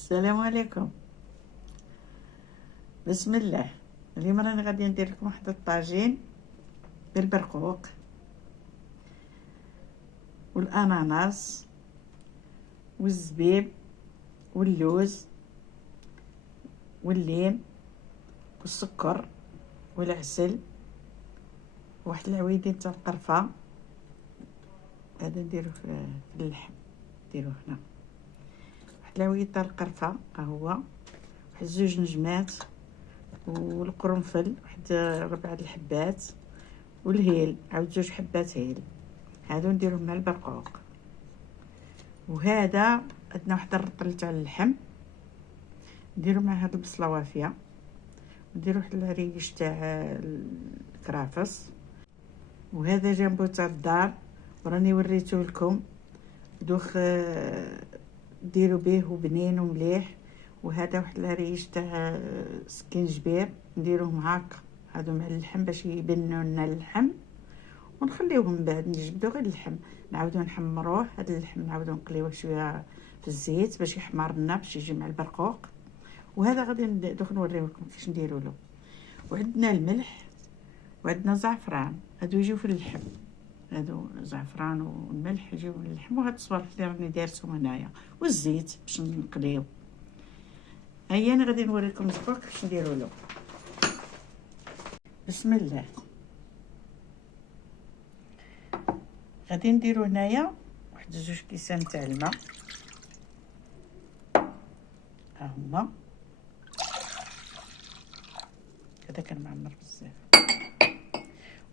السلام عليكم. بسم الله. اليوم راني غادي ندير لكم واحد الطاجين بالبرقوق والاناناس والزبيب واللوز والليم والسكر والعسل وواحد العويدين تاع القرفه. هذا نديرو في اللحم، نديرو هنا واحد العويد تاع القرفه، ها هو واحد زوج نجمات والقرنفل واحد 4 الحبات والهيل عاود 2 حبات هيل، هادو نديروهم مع البرقوق. وهذا عندنا واحد الرطل تاع اللحم نديرو مع هاد البصله وافيه، نديرو واحد الريش تاع الكرافس. وهذا جنبو تاع الدار وراني وريته لكم دوخ ديروا به وبنين ومليح. وهذا واحد الريش تاع سكينجبير نديروهم هكا هادو مع اللحم باش يبنوا لنا اللحم، ونخليوهم من بعد نجبدو غير اللحم نعاودو نحمروه. هذا اللحم نعاودو نقليوه شويه في الزيت باش يحمر لنا باش يجي مع البرقوق. وهذا غادي دوك نوريكم كيفاش نديرو له. وعندنا الملح وعندنا زعفران، هادو يجيو في اللحم، هادو زعفران والملح يجيو من اللحم. وهاد الصوالح اللي راني دايرتهم هنايا والزيت باش نقليو. هيا انا غادي نوريكم دابا كيفاش نديرو له. بسم الله. غادي نديرو هنايا واحد 2 كيسان تاع الماء، ها هما هذا كان معمر بزاف.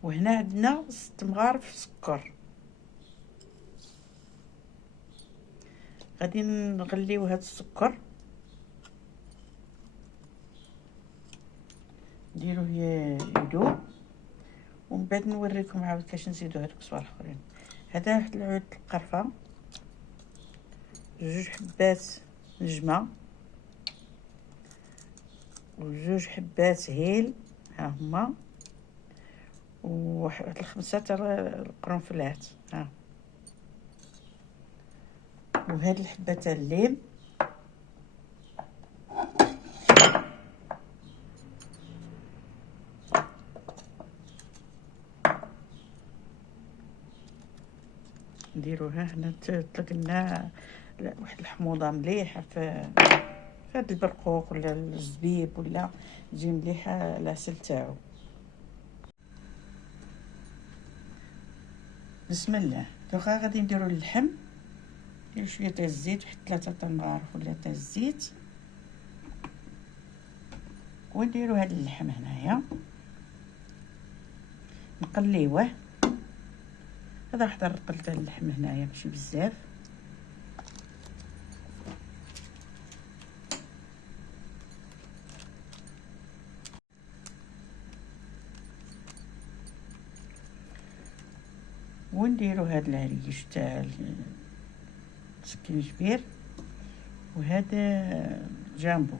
وهنا عندنا 6 مغارف سكر، غادي نغليو هاد السكر نديروه يذوب، ومن بعد نوريكم عاود كيفاش نزيدو هادوك الصوالح الاخرين. هذا واحد العود القرفه، 2 حبات نجمه و2 حبات هيل، ها هما، وواحد 5 تاع القرنفلات، ها. وهاد الحبه تاع الليم، نديروها هنا تطلق لنا واحد الحموضه مليحه في هاد البرقوق ولا الزبيب، ولا تجي مليحه العسل تاعو. بسم الله. دوكا غادي نديرو اللحم، نديرو شويه تاع الزيت، واحد 3 تاع المغارف ولا تاع الزيت، ونديرو هاد اللحم هنايا نقليوه. هذا واحد الرطل تاع اللحم هنايا ماشي بزاف. ونديرو هاد العريش تاع السكينجبير وهذا جامبو.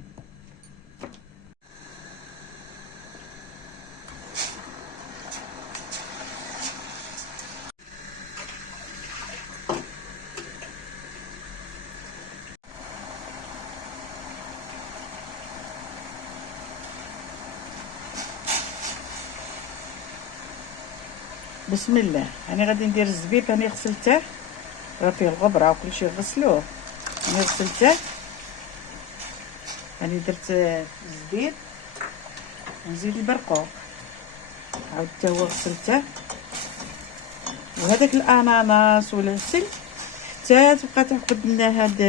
بسم الله. انا غادي ندير الزبيب، انا غسلته راه فيه الغبره وكلشي غسلوه، انا غسلته. انا درت الزبيب ونزيد البرقوق عاود حتى هو غسلته. وهذاك الاناناس والعسل حتى تبقى تعقد لنا هاد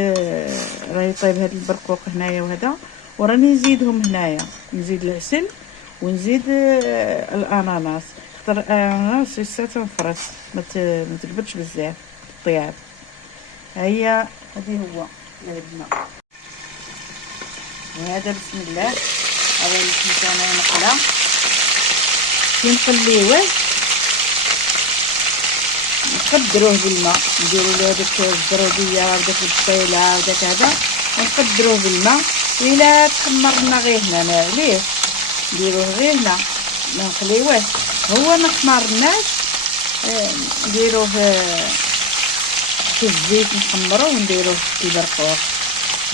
راه يطيب هاد البرقوق هنايا وهذا، وراني نزيدهم هنايا، نزيد العسل ونزيد الاناناس. الاناناس لسه تنفرط، ما تقبلش بزاف الطياب. هيا هذه هو اللي عندنا. وهذا بسم الله هذا اللي كنت انا نقله، كي نقليوه نقدروه بالماء، نديرو له هذيك الزروديه وداك البصيله وداك هذا، ونقدروه بالماء. الا تحمر لنا غير هنا معليش نديروه غير هنا، ما نقليوهش هو ما حمرناش، نديروه في الزيت نحمروه ونديروه في البرقوق.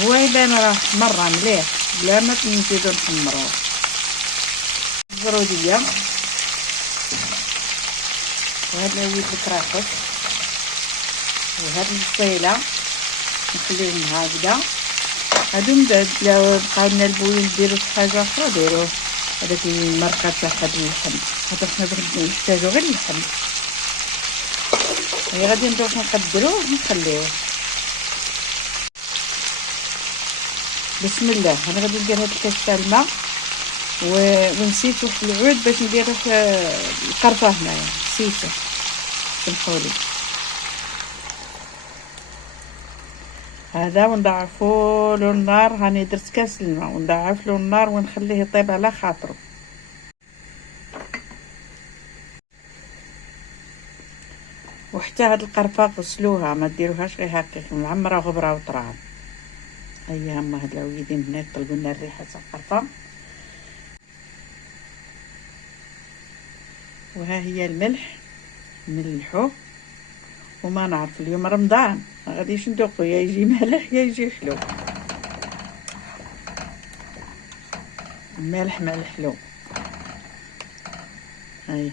هو يبان راه مرة مليح بلا ما نزيدو نحمروه. الزرودية وهاد العويد الكرافس وهاد البصيلة نخليهم هكذا. هادو من بعد لا بقى لنا البوين نديرو شي حاجة اخرى ديروه هذاك المرقة تاع هاد اللحم، خاطر حنا نحتاجو غير اللحم. هي غادي نبداو نقدروه ونخليوه. بسم الله. انا غادي ندير هاد الكاس تاع الماء ونسيت واحد العود باش ندير القرفه هنايا، نسيته سمحولي. هذا ونضاعفوا له النار. هاني درت كاس الماء ونضاعف له النار ونخليه يطيب على خاطره. وحتى هاد القرفه غسلوها، ما ديروهاش غير هكا معمره غبره وتراب. هيا هما هاد العويدين هنا يطلبوا لنا الريحه تاع القرفه. وها هي الملح نملحوه. وما نعرف اليوم رمضان ما غاديش ندوقو، يا يجي مالح يا يجي حلو. المالح مالح حلو. هاي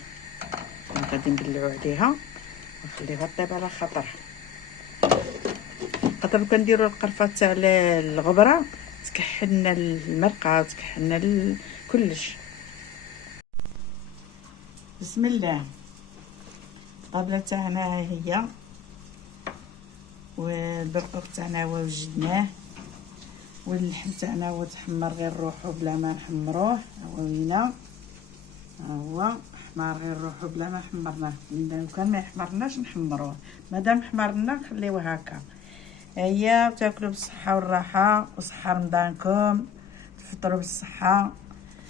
غادي نبلعو عليها ونخليها طيب على خاطرها. خاطر كنديروا القرفه تاع الغبره تكحلنا المرقه تكحلنا كلش. بسم الله. الطابله تاعنا هي والبرقوق تاعنا وجدناه واللحم تاعنا هو تحمر غير روحو بلا ما نحمروه. وينا هو حمار غير روحو بلا ما حمرناه. لو كان ما يحمرناش نحمروه، مادام حمرنا نخليوه هكا. هيا تاكلوا بالصحه والراحه وصحه رمضانكم، تفطروا بالصحه.